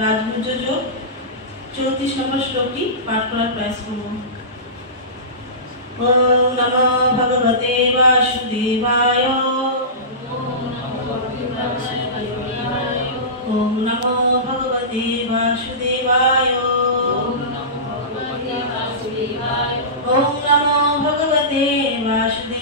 রাজগুজ্জ যোগ 34 নম্বর শ্লোকটি পাঠ করার প্রয়াস করব। ওম নমো ভগবতে বাসুদেবায়। ওম নমো ভগবতে বাসুদেবায়। ওম নমো ভগবতে বাসুদেবায়।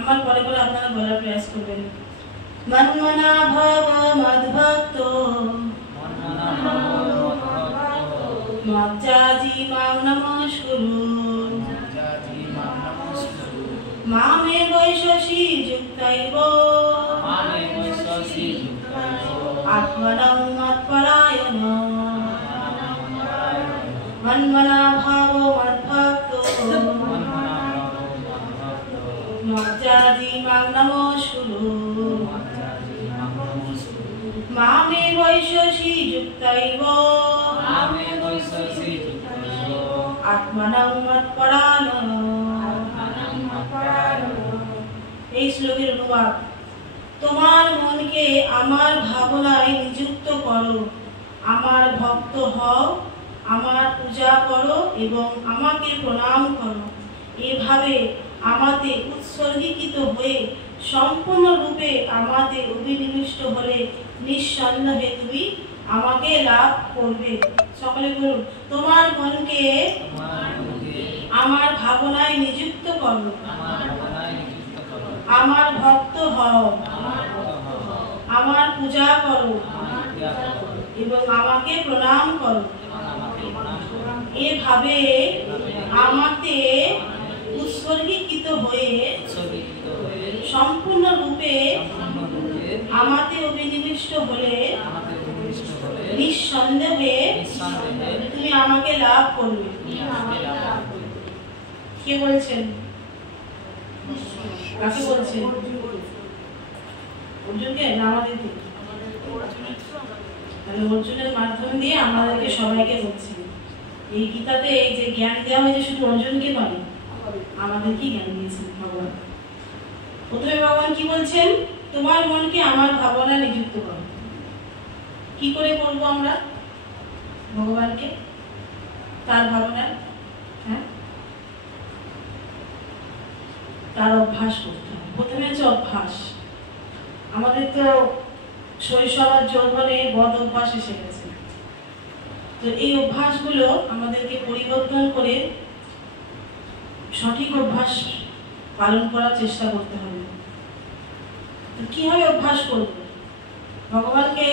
আমার পরে পরে আপনারা বলার প্রয়াস করবেন। মন্মনা ভব মদ্ভক্ত মজ্জাজি মাং নমস্কুরু মামে বৈশসি যুক্তৈব আত্মনং মৎপরায়ণ। মন্মনা ভব মদ্ভক্ত মজ্জাজি মাং নমস্কুরু মামে বৈশসি যুক্তৈব আত্মনং মৎপরায়ণ। এই শ্লোকের অনুবাদ। তোমার মনকে আমার ভাবনায় নিযুক্ত করো, আমার ভক্ত হও, আমার পূজা করো এবং আমাকে প্রণাম করো। এভাবে আমাতে উৎসর্গীকৃত হয়ে সম্পূর্ণরূপে আমাতে অভিনিবিষ্ট হলে নিঃসন্দেহে তুমি আমাকে লাভ করবে। সকলে বলুন, তোমার মনকে আমার ভাবনায় নিযুক্ত করো, আমার ভক্ত হও, আমার পূজা করো এবং আমাকে প্রণাম করো। এভাবে আমাতে উৎসর্গীকৃত হয়ে সম্পূর্ণরূপে আমাতে অভিনিবিষ্ট হলে নিঃসন্দেহে তুমি আমাকে লাভ করবে। কে বলছেন? কাকে বলছেন? অর্জুনকে না আমাদেরকে? তাহলে অর্জুনের মাধ্যম দিয়ে আমাদেরকে সবাইকে বলছে। এই গীতাতে এই যে জ্ঞান দেওয়া হয়েছে শুধু অর্জুনকে নয়, আমাদেরকে জ্ঞান দিয়েছেন ভগবান। প্রথমে ভগবান কি বলছেন? তোমার মনকে আমার ভাবনা নিযুক্ত করো। কি করে করবো আমরা ভগবানকে তার ভাবনা? হ্যাঁ, তার অভ্যাস করতে হবে। প্রথমে হচ্ছে অভ্যাস। আমাদের তো শৈশব আর যৌবনে বদ অভ্যাস এসে গেছে। তো এই অভ্যাসগুলো আমাদেরকে পরিবর্তন করে সঠিক অভ্যাস পালন করার চেষ্টা করতে হবে। তো কিভাবে অভ্যাস করব? ভগবানকে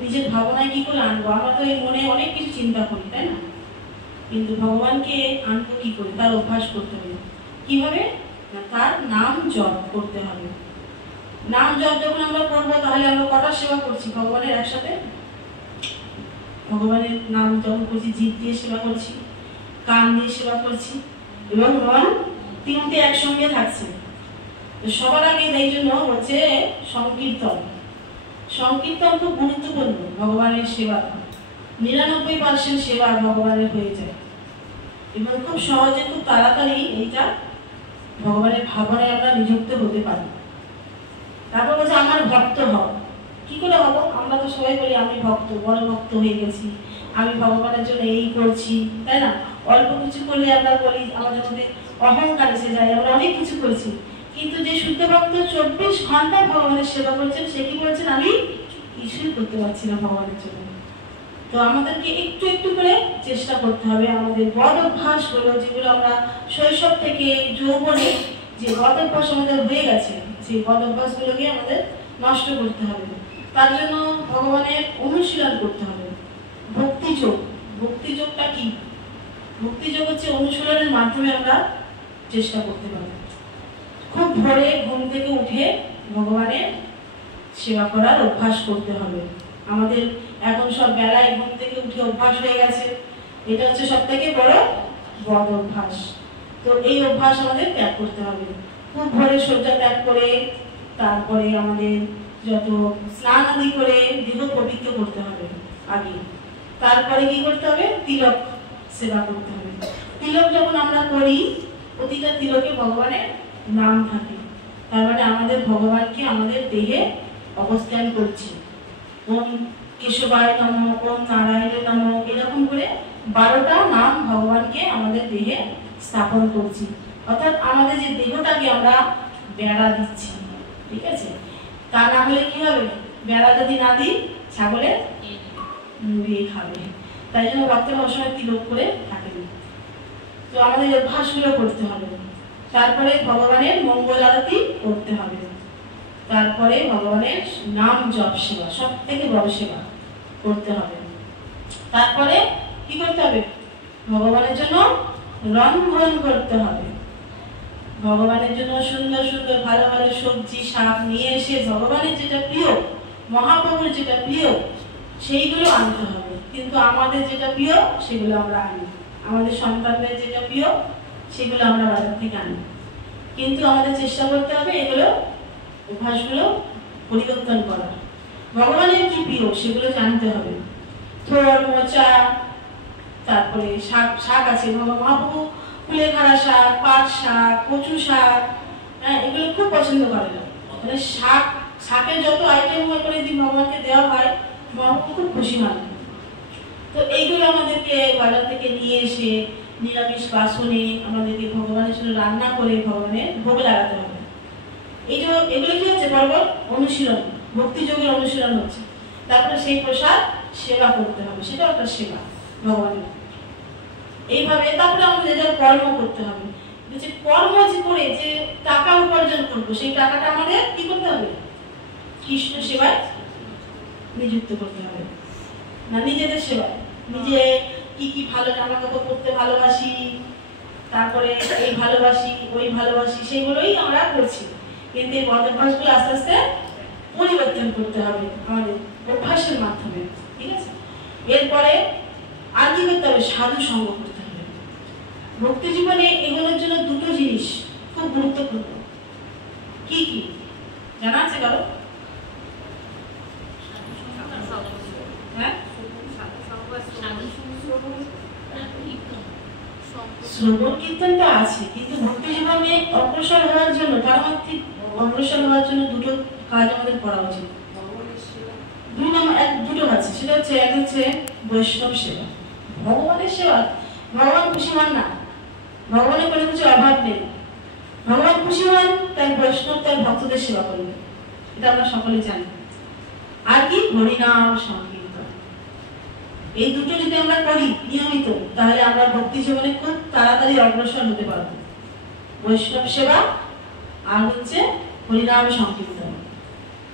নিজের ভাবনায় কি করে আনবো? আমরা তো এই মনে অনেক কিছু চিন্তা করি, তাই না? কিন্তু ভগবানকে আনবো কি করে? তার অভ্যাস করতে হবে। কিভাবে? না, তার নাম জপ করতে হবে। নাম জপ যখন আমরা করবো তাহলে আমরা কটা সেবা করছি ভগবানের একসাথে? ভগবানের নাম যখন করছি, জিভ দিয়ে সেবা করছি, কান দিয়ে সেবা করছি এবং মন, তিনটে একসঙ্গে থাকছে। সবার আগে এই জন্য হচ্ছে সংকীর্তন। সংকীর্তন খুব গুরুত্বপূর্ণ ভগবানের সেবা। 99% সেবা ভগবানের হয়ে যায় এবং খুব সহজে, খুব তাড়াতাড়ি এইটা ভগবানের ভাবনায় আমরা নিযুক্ত হতে পারি। তারপর বলছে আমার ভক্ত হও। কি করে হব? আমরা তো সবাই বলি আমি ভক্ত, বড় ভক্ত হয়ে গেছি, আমি ভগবানের জন্য এই করছি, তাই না? অল্প কিছু করলে আমরা বলি, আমাদের মধ্যে অহংকার এসে যায়, আমরা অনেক কিছু করছি। কিন্তু যে শুদ্ধ ভক্ত 24 ঘন্টা ভগবানের সেবা করছেন, সে কি বলছেন? আমি কিছুই করতে পারছি না ভগবানের জন্য। তো আমাদেরকে একটু একটু করে চেষ্টা করতে হবে। আমাদের বদ অভ্যাস হলো, যেগুলো আমরা শৈশব থেকে যৌবনে যে বদ অভ্যাস আমাদের হয়ে গেছে, সেই বদ অভ্যাসগুলোকে আমাদের নষ্ট করতে হবে। তার জন্য ভগবানের অনুশীলন করতে হবে। ভক্তিযোগ। ভক্তিযোগটা কি? ভক্তিযোগ হচ্ছে অনুশীলনের মাধ্যমে আমরা চেষ্টা করতে পারি। খুব ভোরে ঘুম থেকে উঠে ভগবানের সেবা করার অভ্যাস করতে হবে। আমাদের এখন সব বেলায় ঘুম থেকে উঠে অভ্যাস হয়ে গেছে, এটা হচ্ছে সব থেকে বড় বদ অভ্যাস। তো এই অভ্যাস আমাদের ত্যাগ করতে হবে। খুব ভোরে শয্যা ত্যাগ করে তারপরে আমাদের যত স্নান আদি করে দেহ পবিত্র করতে হবে আগে। তারপরে কি করতে হবে? তিলক সেবা করতে হবে। তিলক যখন আমরা করি, প্রতিটা তিলকে ভগবানের নাম থাকে, তার মানে আমাদের ভগবানকে আমাদের দেহে অবস্থান করছি। ওম কেশবায় নমঃ, ওম নারায়ণে নমঃ, এরকম করে 12টা নাম ভগবানকে আমাদের দেহে স্থাপন করছি। অর্থাৎ আমাদের যে দেহটাকে আমরা বেড়া দিচ্ছি, ঠিক আছে? তা না হলে কি হবে? বেড়া যদি না দিই ছাগলের মুড়িয়ে খাবে, তাই জন্য ভক্তের অসময় তিলক করে থাকেন। তো আমাদের অভ্যাসগুলো করতে হবে। তারপরে ভগবানের মঙ্গল আরতি করতে হবে, তারপরে ভগবানের নাম জপ সেবা, সব থেকে বড় সেবা করতে হবে। তারপরে কি করতে হবে? ভগবানের জন্য রন্ধন করতে হবে। ভগবানের জন্য সুন্দর সুন্দর ভালো ভালো সবজি শাক নিয়ে এসে ভগবানের যেটা প্রিয়, মহাপ্রভুর যেটা প্রিয়, সেইগুলো আনতে হবে। কিন্তু আমাদের যেটা প্রিয় সেগুলো আমরা আনি, আমাদের সন্তানদের যেটা প্রিয় সেগুলো আমরা বাজার থেকে আনি। কিন্তু আমাদের চেষ্টা করতে হবে এগুলো অভ্যাসগুলো পরিবর্তন করা। ভগবানের কি প্রিয় সেগুলো জানতে হবে। থোড় মোচা, তারপরে শাক শাক আছে মহাপ্রভু কুলেখাড়া শাক, পাট শাক, কচু শাক, হ্যাঁ এগুলো খুব পছন্দ করে না। মানে শাকের যত আইটেম করে যদি ভগবানকে দেওয়া হয় মহাপ্রভু খুব খুশি মানে। তো এইগুলো আমাদেরকে বাজার থেকে নিয়ে এসে নিরামিষ বাসনে আমাদেরকে ভগবানের জন্য রান্না করে ভগবানের ভোগ লাগাতে হবে। এই যে এগুলো কি হচ্ছে? বরাবর অনুশীলন, ভক্তিযোগের অনুশীলন হচ্ছে। তারপরে সেই প্রসাদ সেবা করতে হবে, সেটা একটা সেবা ভগবানের। এইভাবে তারপরে আমাদের যে কর্ম করতে হবে, যে কর্ম যে করে যে টাকা উপার্জন করবো সেই টাকাটা আমাদের কি করতে হবে? কৃষ্ণ সেবায় নিযুক্ত করতে হবে, না নিজেদের সেবায়। নিজে কি কি ভালো জামা কাপড় পরতে ভালোবাসি, তারপরে এই ভালোবাসি ওই ভালোবাসি, সেগুলোই আমরা করছি। কিন্তু এই বদ অভ্যাসগুলো আস্তে আস্তে পরিবর্তন করতে হবে আমাদের অভ্যাসের মাধ্যমে, ঠিক আছে? এরপরে আর কি করতে হবে? সাধু সঙ্গ করতে হবে। ভক্তি জীবনে এগুলোর জন্য দুটো জিনিস খুব গুরুত্বপূর্ণ। কি কি জানা আছে কারো? হ্যাঁ, শ্রবণ কীর্তনটা আছে, কিন্তু ভক্তি জীবনে অগ্রসর হওয়ার জন্য পারমার্থিক অগ্রসর হওয়ার জন্য দুটো কাজ আমাদের করা উচিত। দুটো আছে, সেটা হচ্ছে এক হচ্ছে বৈষ্ণব সেবা, ভগবানের সেবা। ভগবান খুশি হন না, ভগবানের কোনো কিছু অভাব নেই। ভগবান খুশি হন তার বৈষ্ণব তার ভক্তদের সেবা করবে, এটা আমরা সকলে জানি। আর কি? হরিনাম সংকীর্তন। এই দুটো যদি আমরা করি নিয়মিত, তাহলে আমরা ভক্তি জীবনে খুব তাড়াতাড়ি অগ্রসর হতে পারবো। বৈষ্ণব সেবা আর হচ্ছে হরিনাম সংকীর্তন।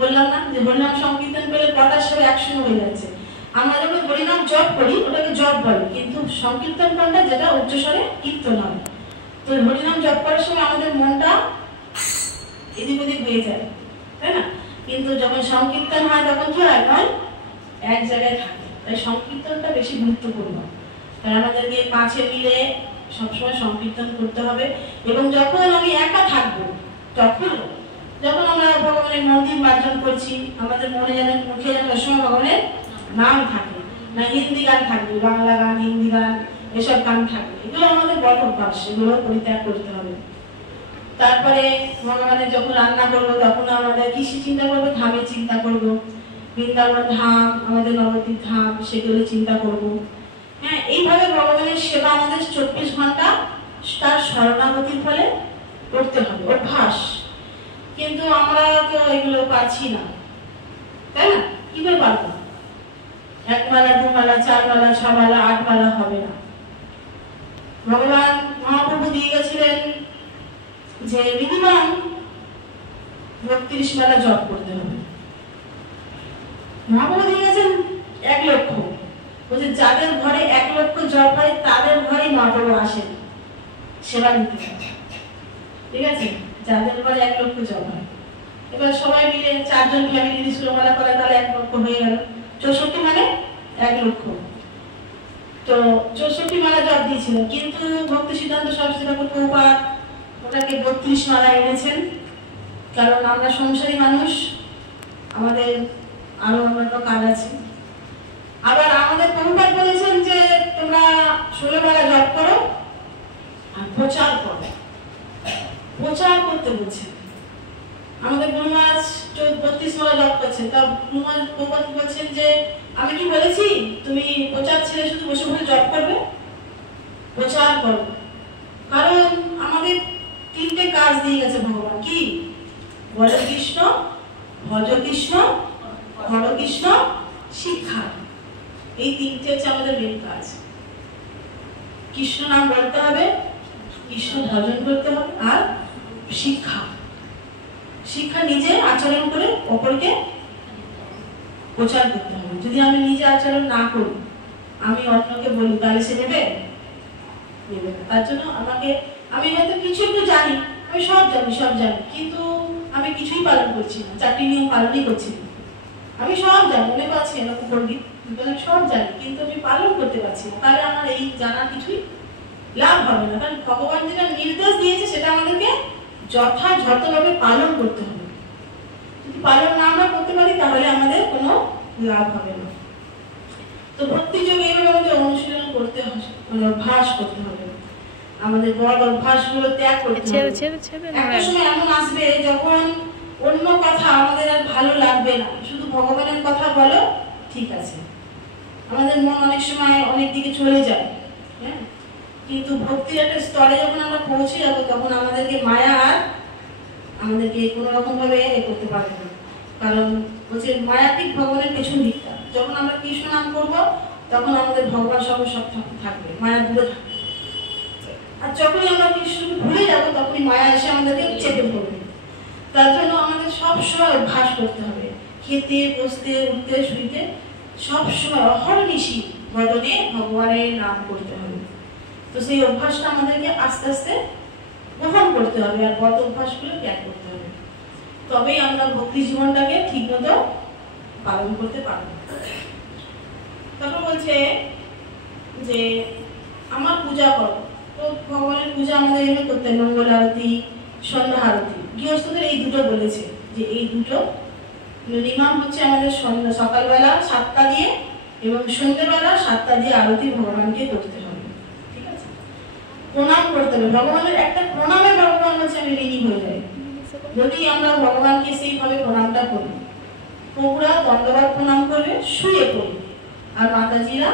বললাম না যে হরিনাম সংকীর্তন করলে কটা সেবা একসঙ্গে হয়ে যাচ্ছে। আমরা যখন হরিনাম জপ করি ওটাকে জপ বলে, কিন্তু সংকীর্তন কোনটা? যেটা উচ্চস্বরে কীর্তন হয়। তো হরিনাম জপ করার সময় আমাদের মনটা এদিক ওদিক হয়ে যায়, তাই না? কিন্তু যখন সংকীর্তন হয় তখন কি হয়? মন এক জায়গায় থাকে। তাই সংকীর্তনটা বেশি গুরুত্বপূর্ণ। তাই আমাদেরকে কাছে মিলে সবসময় সংকীর্তন করতে হবে। এবং যখন আমি একা থাকবো, তখন যখন আমরা ভগবানের মন্দির মার্জন করছি, আমাদের মনে যেন মুখে যেন সবসময় ভগবানের নাম থাকে, না হিন্দি গান থাকবে, বাংলা গান, হিন্দি গান, এসব গান থাকবে। এগুলো আমাদের বড় অভ্যাস, এগুলো পরিত্যাগ করতে হবে। তারপরে ভগবানের যখন রান্না করবো তখন আমাদের কৃষি চিন্তা করবো, ধামের চিন্তা করবো, বৃন্দাবন ধাম, আমাদের নবদ্বীপ ধাম, সেগুলো চিন্তা করবো। হ্যাঁ, এইভাবে ভগবানের সেবা আমাদের 24 ঘন্টা তার শরণাগতির ফলে করতে হবে, অভ্যাস। কিন্তু আমরা তো এগুলো পারছি না, তাই না? কি করে পারবো? 1 মালা 2 মালা 4 মালা 6 মালা 8 মালা হবে না। ভগবান মহাপ্রভু দিয়ে গেছিলেন যে মিনিমাম 32 মালা জপ করতে হবে। মহাপ্রভু দিয়ে গেছেন 1 লক্ষ। বলছে যাদের ঘরে 1 লক্ষ জপ হয় তাদের ঘরেই মহাপ্রভু আসেন সেবা নিতে, ঠিক আছে? যাদের ঘরে 1 লক্ষ জপ হয়, এবার সবাই মিলে 4 জন ফ্যামিলি যদি সুরমালা করে তাহলে 1 লক্ষ হয়ে গেল। 64 মানে 1 লক্ষ। তো 64 মালা জপ দিয়েছিলেন, কিন্তু ভক্তি সিদ্ধান্ত সরস্বতী ঠাকুর প্রভুপাদ ওটাকে 32 মালা এনেছেন। কারণ আমরা সংসারী মানুষ, আমাদের আরো অন্যান্য কাজ আছে। আবার আমাদের প্রভুপাদ বলেছেন যে তোমরা 16 মালা জপ করো আর প্রচার করো। প্রচার করতে বলছেন। আমাদের গুরু মহারাজ 32 মালা জপ করছেন, তা গুরু মহারাজ বলছেন যে আমি কি বলেছি তুমি প্রচার ছেড়ে শুধু বসে বসে জপ করবে? প্রচার করো। কারণ আমাদের 3টে কাজ দিয়ে গেছে ভগবান, কি? বল কৃষ্ণ, ভজ কৃষ্ণ, হর কৃষ্ণ, শিক্ষা। এই 3টে হচ্ছে আমাদের মেন কাজ। কৃষ্ণ নাম বলতে হবে, কৃষ্ণ ভজন করতে হবে, আর শিক্ষা। শিক্ষা নিজে আচরণ করে অপরকে প্রচার করতে হবে। যদি আমি নিজে আচরণ না করি, আমি অন্যকে বলি, তাহলে সে নেবে? তার জন্য আমি হয়তো কিছু একটু জানি, আমি সব জানি, কিন্তু আমি কিছুই পালন করছি না, 4টি নিয়ম পালনই করছি না। আমি সব জানি, অনেক আছে এরকম পণ্ডিত, সব জানি, কিন্তু আমি পালন করতে পারছি না। তাহলে আমার এই জানার কিছুই লাভ হবে না। কারণ ভগবান যেটা নির্দেশ দিয়েছে সেটা আমাদেরকে যথাযথভাবে পালন করতে হবে। যদি পালন না আমরা করতে পারি তাহলে আমাদের কোনো লাভ হবে না। তো ভক্তি যোগ এইভাবে আমাদের অনুশীলন করতে হবে, অভ্যাস করতে হবে। আমাদের বড় অভ্যাসগুলো ত্যাগ করতে হবে। একটা সময় এমন আসবে যখন অন্য কথা আমাদের আর ভালো লাগবে না, শুধু ভগবানের কথা বলো, ঠিক আছে। আমাদের মন অনেক সময় অনেক দিকে চলে যায়, হ্যাঁ, কিন্তু ভক্তির একটা স্তরে যখন আমরা পৌঁছে যাবো তখন আমাদেরকে মায়া আর আমাদেরকে কোনো রকম ভাবে করতে পারবে না। কারণ বলছে মায়াতিক ভগবানের পেছন দিকটা, যখন আমরা কৃষ্ণ নাম করবো তখন আমাদের ভগবান সব থাকবে, মায়া দূরে থাকবে। আর যখনই আমরা কৃষ্ণকে ভুলে যাবো তখনই মায়া এসে আমাদেরকে চেপে ধরবে। তার জন্য আমাদের সবসময় অভ্যাস করতে হবে, খেতে, বসতে, উঠতে, শুইতে সবসময় অহর্নিশি বদনে ভগবানের নাম করতে হবে। তো সেই অভ্যাসটা আমাদেরকে আস্তে আস্তে গ্রহণ করতে হবে, আর বদ অভ্যাসগুলো ত্যাগ করতে হবে। তবেই আমরা ভক্তি জীবনটাকে ঠিকমতো পালন করতে পারবো। তারপর বলছে যে আমার পূজা করো। তো ভগবানের পূজা আমাদের এখানে করতে হয়, মঙ্গল আরতি, সন্ধ্যা আরতি। গৃহস্থদের এই দুটো বলেছে যে এই দুটো মিনিমাম হচ্ছে আমাদের সকালবেলা 7টা দিয়ে এবং সন্ধ্যেবেলা 7টা দিয়ে আরতি ভগবানকে করতে হবে। ঠিক আছে? প্রণাম করতে হবে ভগবানের, একটা প্রণামে ভগবান হচ্ছে আমি ঋণী হয়ে যাই যদি আমরা ভগবানকে সেইভাবে প্রণামটা করি। প্রভুরা দণ্ডবাদ প্রণাম করবে, শুয়ে পড়ে, আর মাতাজিরা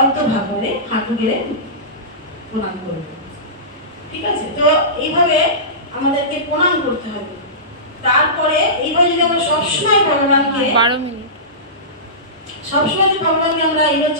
অর্ধভাগ করে হাঁটু গেড়ে প্রণাম করবে। ঠিক আছে? তো এইভাবে আমাদেরকে প্রণাম করতে হবে। তারপরে এইভাবে যদি আমরা সবসময় ভগবানকে 12 মিনিট সবসময় ভগবানকে আমরা এইভাবে